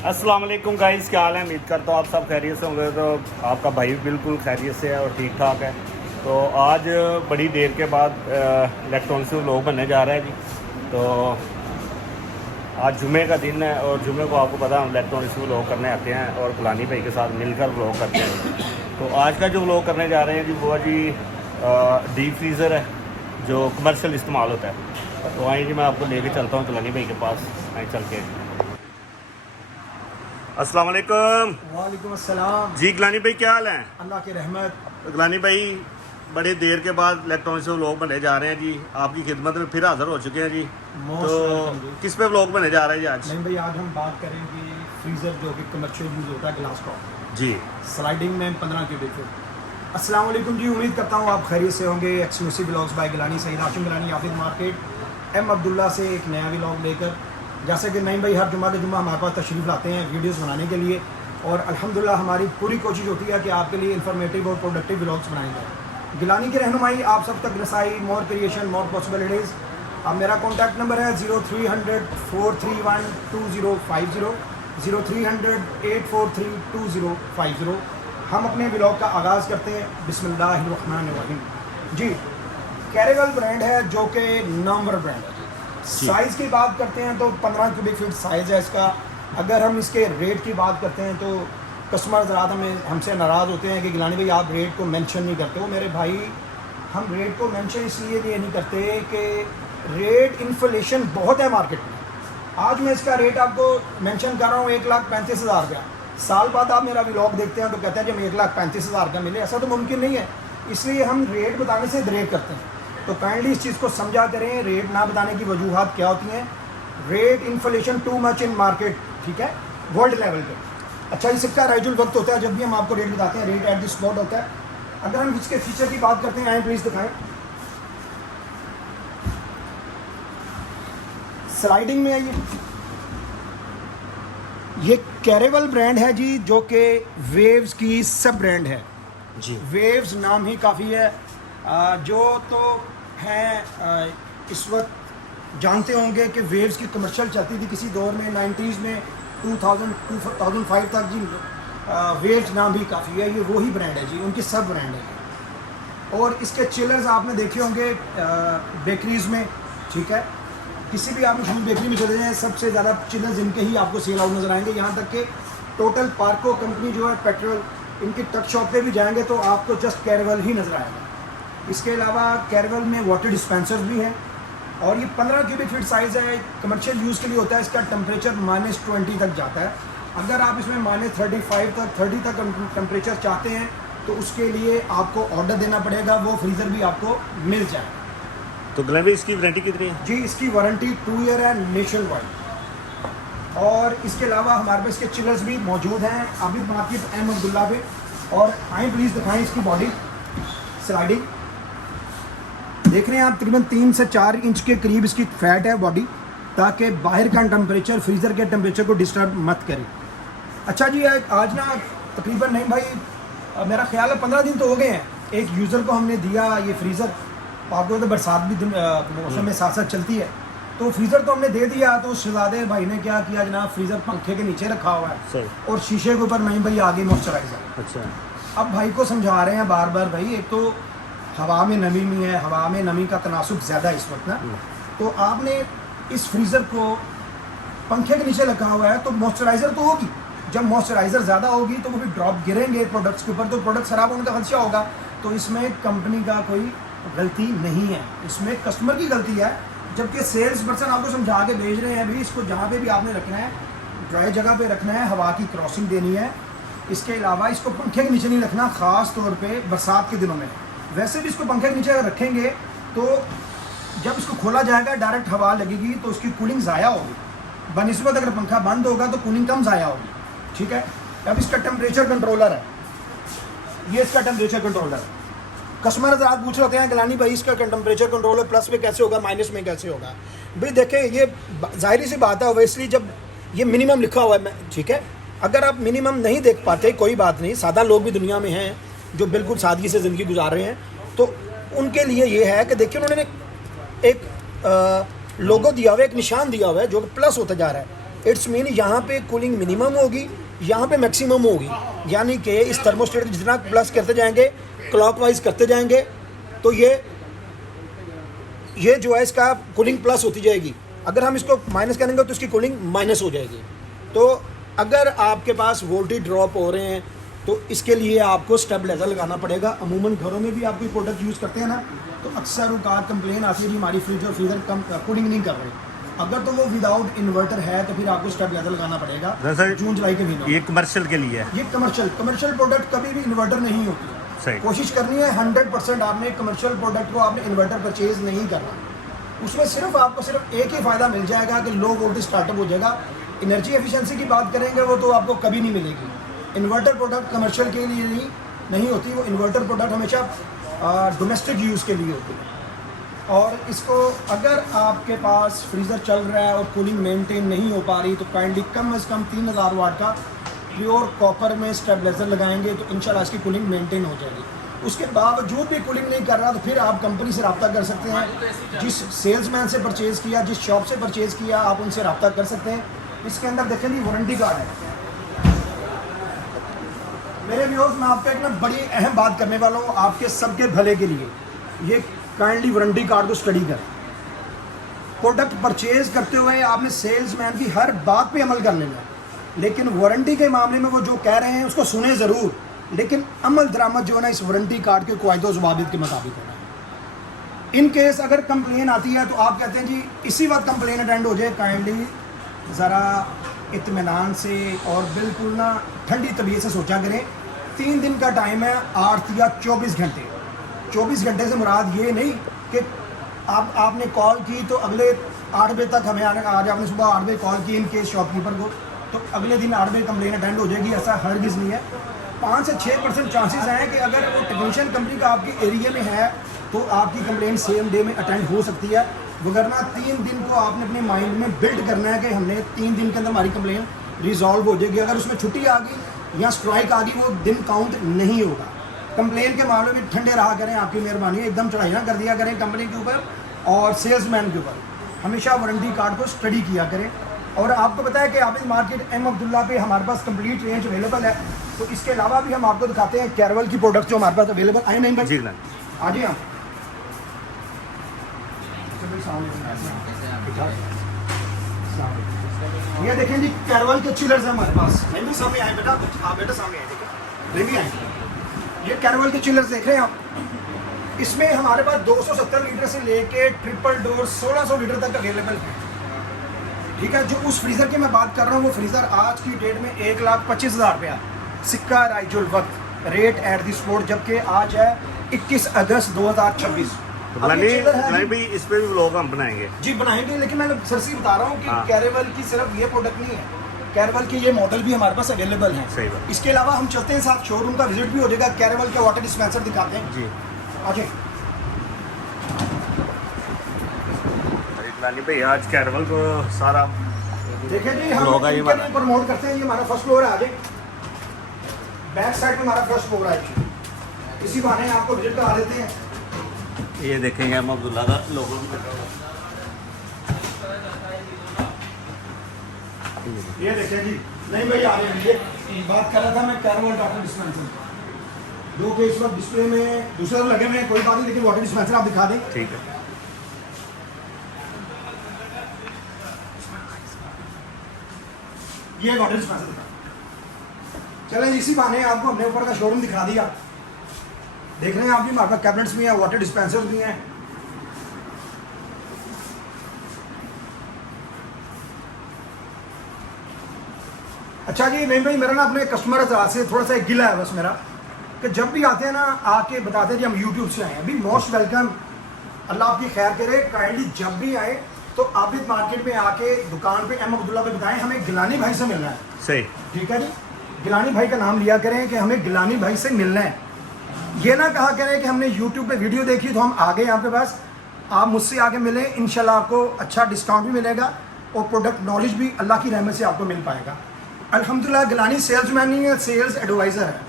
अस्सलाम वालेकुम गाइस, क्या हाल है। उम्मीद करता हूँ आप सब खैरियत से होंगे। तो आपका भाई बिल्कुल खैरियत से है और ठीक ठाक है। तो आज बड़ी देर के बाद इलेक्ट्रॉनिक्स व्लॉग बनने जा रहा है जी। तो आज जुमे का दिन है और जुमे को आपको पता है हम इलेक्ट्रॉनिक्स व्लॉग करने आते हैं और गुलानी भाई के साथ मिलकर व्लॉग करते हैं। तो आज का जो व्लॉग करने जा रहे हैं जी वो जी डीप फ्रीज़र है जो कमर्शियल इस्तेमाल होता है। तो आइए जी, मैं आपको लेके चलता हूँ गुलानी भाई के पास। आइए चल के। अस्सलाम वालेकुम। वालेकुम अस्सलाम जी गिलानी भाई, क्या हाल है। अल्लाह की रहमत। गिलानी भाई, बड़े देर के बाद इलेक्ट्रॉनिक्स व्लॉग बने जा रहे हैं जी। आपकी खिदमत में फिर हाज़िर हो चुके हैं जी। तो किस पे व्लॉग बने जा रहे हैं जी आज? नहीं भाई, आज हम बात करेंगे फ्रीज़र जो कि कमर्शियल यूज़ होता है, ग्लास टॉप जी, स्लाइडिंग में 15 क्यूबिक फुट। अस्सलाम वालेकुम जी, उम्मीद करता हूँ आप खैरियत से होंगे। Exclusive vlogs by Gilani, Syed Hashim Gilani, Abid market, M Abdullah से एक नया व्लॉग लेकर। जैसे कि नहीं भाई, हर जुम्मा के जुम्मा हमारे पास तशरीफ़ लाते हैं वीडियोस बनाने के लिए और अल्हम्दुलिल्लाह हमारी पूरी कोशिश होती है कि आपके लिए इंफॉर्मेटिव और प्रोडक्टिव व्लॉग्स बनाएंगे। गिलानी की रहनुमाई आप सब तक रसाई, मोर क्रिएशन, मोर पॉसिबिलिटीज़। अब मेरा कॉन्टैक्ट नंबर है 0300 431 2050, 0300 843 2050। हम अपने व्लॉग का आगाज़ करते हैं बिस्मिल्लाहिर्रहमानिर्रहीम जी। कैरेवल ब्रांड है जो कि नंबर ब्रांड है। साइज़ की बात करते हैं तो 15 क्यूबिक फीट साइज़ है इसका। अगर हम इसके रेट की बात करते हैं तो कस्टमर ज़्यादा हमसे नाराज़ होते हैं कि गिलानी भाई आप रेट को मेंशन नहीं करते हो। मेरे भाई, हम रेट को मेंशन इसलिए नहीं करते कि रेट इन्फ्लेशन बहुत है मार्केट में। आज मैं इसका रेट आपको मेंशन कर रहा हूँ 1,35,000 रुपया। साल बाद आप मेरा व्लॉग देखते हैं तो कहते हैं कि हम 1,35,000 का मिले, ऐसा तो मुमकिन नहीं है। इसलिए हम रेट बताने से दरेक करते हैं। तो काइंडली इस चीज़ को समझा करें, रेट ना बताने की वजूहत क्या होती हैं। Rate inflation too much in market, ठीक है, वर्ल्ड लेवल पे। अच्छा, इस सिक्का राइजुल वक्त होता है जब भी हम आपको रेट बताते हैं, रेट एट द स्पॉट होता है। अगर हम इसके फीचर की बात करते हैं, आए प्लीज़ दिखाएं। स्लाइडिंग में है ये कैरेवल ब्रांड है जी, जो कि वेव्स की सब ब्रांड है जी। वेव्स नाम ही काफ़ी है। जो तो हैं इस वक्त जानते होंगे कि वेव्स की कमर्शियल चलती थी किसी दौर में 90s में, 2005 तक जी। वेव्स नाम भी काफ़ी है, ये वही ब्रांड है जी, उनकी सब ब्रांड है। और इसके चिलर्स आपने देखे होंगे बेकरीज़ में, ठीक है, किसी भी आप मशहूर बेकरी में चले जाएँ सबसे ज़्यादा चिलर्स इनके ही आपको सेल आउट नज़र आएंगे। यहाँ तक कि टोटल पार्को कंपनी जो है पेट्रोल, इनकी ट्रक शॉप पे भी जाएंगे तो आपको जस्ट कैरेवल ही नज़र आएगा। इसके अलावा कैरेवल में वाटर डिस्पेंसर्स भी हैं और ये 15 क्यूबिक फीट साइज़ है, कमर्शियल यूज़ के लिए होता है। इसका टेम्परेचर -20 तक जाता है। अगर आप इसमें -35 तक 30 तक टेम्परेचर चाहते हैं तो उसके लिए आपको ऑर्डर देना पड़ेगा, वो फ्रीज़र भी आपको मिल जाएगा। तो गिलानी भाई, इसकी वारंटी कितनी है जी? इसकी वारंटी 2 ईयर है नेशन वाइड। और इसके अलावा हमारे पास इसके चिलर्स भी मौजूद हैं आबिद मार्केट, एम अब्दुल्ला पे। और आए प्लीज़ दिखाएं इसकी बॉडी स्लाइडिंग। देख रहे हैं आप, तकरीबन 3 से 4 इंच के करीब इसकी फैट है बॉडी, ताकि बाहर का टेम्परेचर फ्रीज़र के टेम्परेचर को डिस्टर्ब मत करे। अच्छा जी, आज ना तकरीबन नहीं भाई, मेरा ख्याल है 15 दिन तो हो गए हैं। एक यूज़र को हमने दिया ये फ्रीज़र, आपको तो बरसात भी मौसम में साथ साथ चलती है, तो फ्रीज़र तो हमने दे दिया। तो शहजादे भाई ने क्या किया जनाब, फ्रीज़र पंखे के नीचे रखा हुआ है और शीशे के ऊपर नहीं भाई आगे मॉइस्चराइज़र। अच्छा। अब भाई को समझा रहे हैं बार बार, भाई एक तो हवा में नमी भी है, हवा में नमी का तनासुब ज़्यादा है इस वक्त ना, तो आपने इस फ्रीज़र को पंखे के नीचे रखा हुआ है तो मॉइस्चराइज़र तो होगी। जब मॉइस्चराइज़र ज़्यादा होगी तो वो भी ड्रॉप गिरेंगे प्रोडक्ट्स के ऊपर, तो प्रोडक्ट ख़राब होने का खदशा होगा। तो इसमें कंपनी का कोई गलती नहीं है, इसमें कस्टमर की गलती है। जबकि सेल्स पर्सन आपको समझा के भेज रहे हैं भाई इसको जहाँ पे भी आपने रखना है, ड्राई जगह पे रखना है, हवा की क्रॉसिंग देनी है। इसके अलावा इसको पंखे के नीचे नहीं रखना, ख़ास तौर पे बरसात के दिनों में। वैसे भी इसको पंखे के नीचे अगर रखेंगे तो जब इसको खोला जाएगा डायरेक्ट हवा लगेगी तो उसकी कूलिंग ज़ाया होगी, बनिस्बत अगर पंखा बंद होगा तो कूलिंग कम ज़ाया होगी, ठीक है। अब इसका टेम्परेचर कंट्रोलर है, ये इसका टेम्परेचर कंट्रोलर है। कस्टमर हज़रात पूछ रहे हैं गिलानी भाई इसका टेम्परेचर कंट्रोलर प्लस में कैसे होगा, माइनस में कैसे होगा। भाई देखें, ये ज़ाहिर सी बात है, ऑब्वियसली जब ये मिनिमम लिखा हुआ है, ठीक है। अगर आप मिनिमम नहीं देख पाते कोई बात नहीं, सादा लोग भी दुनिया में हैं जो बिल्कुल सादगी से ज़िंदगी गुजार रहे हैं, तो उनके लिए ये है कि देखिए उन्होंने एक लोगो दिया हुआ है, एक निशान दिया हुआ है जो प्लस होता जा रहा है। इट्स मीन यहाँ पे कूलिंग मिनिमम होगी, यहाँ पे मैक्सिमम होगी, यानी कि इस थर्मोस्टेट जितना प्लस करते जाएंगे, क्लॉकवाइज करते जाएंगे, तो ये जो है इसका कूलिंग प्लस होती जाएगी। अगर हम इसको माइनस करेंगे तो इसकी कूलिंग माइनस हो जाएगी। तो अगर आपके पास वोल्टेज ड्रॉप हो रहे हैं तो इसके लिए आपको स्टेबलाइजर लगाना पड़ेगा। अमूमन घरों में भी आप कोई प्रोडक्ट यूज़ करते हैं ना, तो अक्सर औकात कंप्लेन आती है कि हमारी फ्रिज और फ्रीज़र कम कूलिंग नहीं कर रहे। अगर तो वो विदाउट इन्वर्टर है तो फिर आपको स्टेबलाइजर लगाना पड़ेगा जून जुलाई के महीनों। ये कमर्शियल के लिए है, ये कमर्शियल प्रोडक्ट कभी भी इन्वर्टर नहीं होती। सही। कोशिश करनी है 100% आपने कमर्शियल प्रोडक्ट को आपने इन्वर्टर परचेज नहीं करना। उसमें सिर्फ आपको सिर्फ एक ही फ़ायदा मिल जाएगा कि लो वोल्टेज स्टार्टअप हो जाएगा। एनर्जी एफिशिएंसी की बात करेंगे वो तो आपको कभी नहीं मिलेगी। इन्वर्टर प्रोडक्ट कमर्शियल के लिए नहीं होती, वो इन्वर्टर प्रोडक्ट हमेशा डोमेस्टिक यूज़ के लिए होती है। और इसको अगर आपके पास फ्रीज़र चल रहा है और कूलिंग मेंटेन नहीं हो पा रही तो काइंडली कम से कम 3000 वाट का प्योर कॉपर में स्टेबलाइजर लगाएंगे तो इंशाल्लाह इसकी कूलिंग मेंटेन हो जाएगी। उसके बावजूद भी कूलिंग नहीं कर रहा तो फिर आप कंपनी से रब्ता कर सकते हैं। जिस सेल्समैन से परचेज़ किया, जिस शॉप से परचेज़ किया, आप उनसे रब्ता कर सकते हैं। इसके अंदर देखें जी वारंटी कार्ड है। मेरे व्यूअर्स, मैं आपको एक ना बड़ी अहम बात करने वाला हूँ आपके सबके भले के लिए। ये काइंडली वारंटी कार्ड को स्टडी करें। प्रोडक्ट परचेज़ करते हुए आपने सेल्समैन की हर बात पे अमल कर लेना है, लेकिन वारंटी के मामले में वो जो कह रहे हैं उसको सुने ज़रूर, लेकिन अमल दरामद जो है ना इस वारंटी कार्ड के क़वाइद व ज़वाबित के मुताबिक होना है। इन केस अगर कंप्लेन आती है तो आप कहते हैं जी इसी वक्त कंप्लेन अटेंड हो जाए, काइंडली ज़रा इत्मीनान से और बिल्कुल ना ठंडी तबीयत से सोचा करें। 3 दिन का टाइम है, 8 या 24 घंटे। 24 घंटे से मुराद ये नहीं कि आपने कॉल की तो अगले 8 बजे तक हमें आने, आज आपने सुबह 8 बजे कॉल की इन केस शॉपकीपर को तो अगले दिन 8 बजे कंप्लेन अटेंड हो जाएगी, ऐसा हरगिज़ नहीं है। 5 से 6% चांसेस हैं कि अगर वो टेक्नीशियन कंपनी का आपके एरिया में है तो आपकी कंप्लेन सेम डे में अटेंड हो सकती है। वगरना 3 दिन को आपने अपने माइंड में बिल्ड करना है कि हमने 3 दिन के अंदर हमारी कंप्लेन रिजॉल्व हो जाएगी। अगर उसमें छुट्टी आ गई या स्ट्राइक आ गई वो दिन काउंट नहीं होगा। कंप्लेन के मामले में ठंडे रहा करें, आपकी मेहरबानी, एकदम चढ़ाई ना कर दिया करें कंपनी के ऊपर और सेल्समैन के ऊपर। हमेशा वारंटी कार्ड को स्टडी किया करें। और आपको पता है कि आबिद मार्केट एम अब्दुल्ला पे हमारे पास कंप्लीट रेंज अवेलेबल है। तो इसके अलावा भी हम आपको दिखाते हैं कैरवल की प्रोडक्ट जो हमारे पास अवेलेबल आए। नहीं भाई आ जाइए आप। ये देखें जी कैरवल के चिलर्स हैं हमारे पास। नहीं भी सामने आए बेटा, आप बेटा सामने आए, देखें नहीं भी आए। ये कैरवल के चिलर्स देख रहे हैं आप। इसमें हमारे पास 270 लीटर से लेके ट्रिपल डोर 1600 लीटर तक अवेलेबल है। ठीक है, जो उस फ्रीज़र की मैं बात कर रहा हूँ वो फ्रीज़र आज की डेट में 1,25,000 रुपया सिक्का राइजुल वक्त रेट एट दी स्पोर्ट, जबकि आज है 21 अगस्त 2026। भी इस पे भी व्लॉग हम बनाएंगे जी, बनाएंगे, लेकिन मैं सरसी बता रहा हूँ कि कैरेवल की सिर्फ ये प्रोडक्ट नहीं है, कैरेवल के ये मॉडल भी हमारे पास अवेलेबल हैं। सही बात। इसके अलावा हम चलते हैं साथ शोरूम का विजिट भी हो जाएगा। कैरेवल के वाटर डिस्पेंसर दिखाते हैं जी। अच्छा भाई आज कैरवल को सारा देखिए जी, हम प्रमोट करते हैं। ये हमारा फर्स्ट फ्लोर है, आगे बैक साइड में हमारा फर्स्ट फ्लोर है। इसी बहाने आपको विजिट करा देते हैं। ये देखेंगे हम अब्दुल्ला का लोगो भी लगा हुआ। ये देखिए जी, नहीं भाई आ रहे ये बात कर रहा था मैं कैरवल वाटर डिस्पेंसर जो कि इस वक्त डिस्प्ले में दूसरे लगे हुए हैं, कोई बात नहीं, लेकिन वाटर डिस्पेंसर आप दिखा दें। ठीक है। ये वाटर डिस्पेंसर दिखा। चलें, इसी बहाने आपको हमने ऊपर का शोरूम दिखा दिया। देख रहे हैं आप भी, हमारे पास कैबिनेट्स भी हैं, वाटर डिस्पेंसर भी हैं। अच्छा जी, नहीं भाई, मेरा ना अपने कस्टमर से थोड़ा सा एक गिला है बस मेरा, कि जब भी आते हैं ना आके बताते हैं जी हम यूट्यूब से आए हैं। अभी मोस्ट वेलकम, अल्लाह आपकी खैर करे। काइंडली जब भी आए तो आबिद मार्केट में आके दुकान पे एम अब्दुल्ला पे बताएं हमें गिलानी भाई से मिलना है। सही, ठीक है जी, गिलानी भाई का नाम लिया करें कि हमें गिलानी भाई से मिलना है। ये ना कहा करें कि हमने यूट्यूब पे वीडियो देखी तो हम आ गए आपके पास। आप मुझसे आके मिलें, इंशाल्लाह आपको अच्छा डिस्काउंट भी मिलेगा और प्रोडक्ट नॉलेज भी अल्लाह की रहमत से आपको मिल पाएगा। अल्हम्दुलिल्लाह, गिलानी सेल्समैन नहीं है, सेल्स एडवाइज़र है।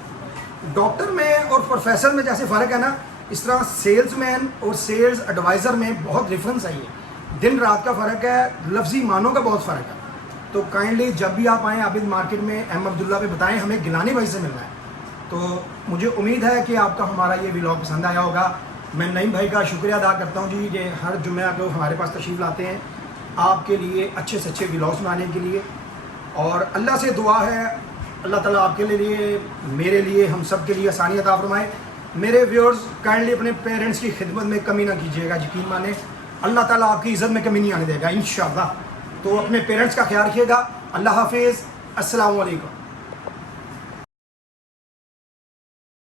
डॉक्टर में और प्रोफेसर में जैसे फ़र्क है ना, इस तरह सेल्समैन और सेल्स एडवाइज़र में बहुत डिफरेंस है। ये दिन रात का फ़र्क है, लफ्ज़ी मानों का बहुत फ़र्क है। तो काइंडली जब भी आप आएँ आबिद मार्केट में एम अब्दुल्ला पे बताएं हमें गिलानी भाई से मिलना है। तो मुझे उम्मीद है कि आपका हमारा ये व्लॉग पसंद आया होगा। मैं नईम भाई का शुक्रिया अदा करता हूँ जी, ये हर जुम्मे को हमारे पास तशरीफ़ लाते हैं आपके लिए अच्छे से अच्छे व्लॉग्स बनाने के लिए। और अल्लाह से दुआ है अल्लाह ताला आपके लिए, मेरे लिए, हम सब के लिए आसानियत अता फरमाए। मेरे व्यूअर्स काइंडली अपने पेरेंट्स की खिदमत में कमी ना कीजिएगा, यकीन माने अल्लाह ताला आपकी इज़्ज़त में कमी नहीं आने देगा इंशाअल्लाह। तो अपने पेरेंट्स का ख्याल रखिएगा। अल्लाह हाफिज़, अस्सलाम वालेकुम।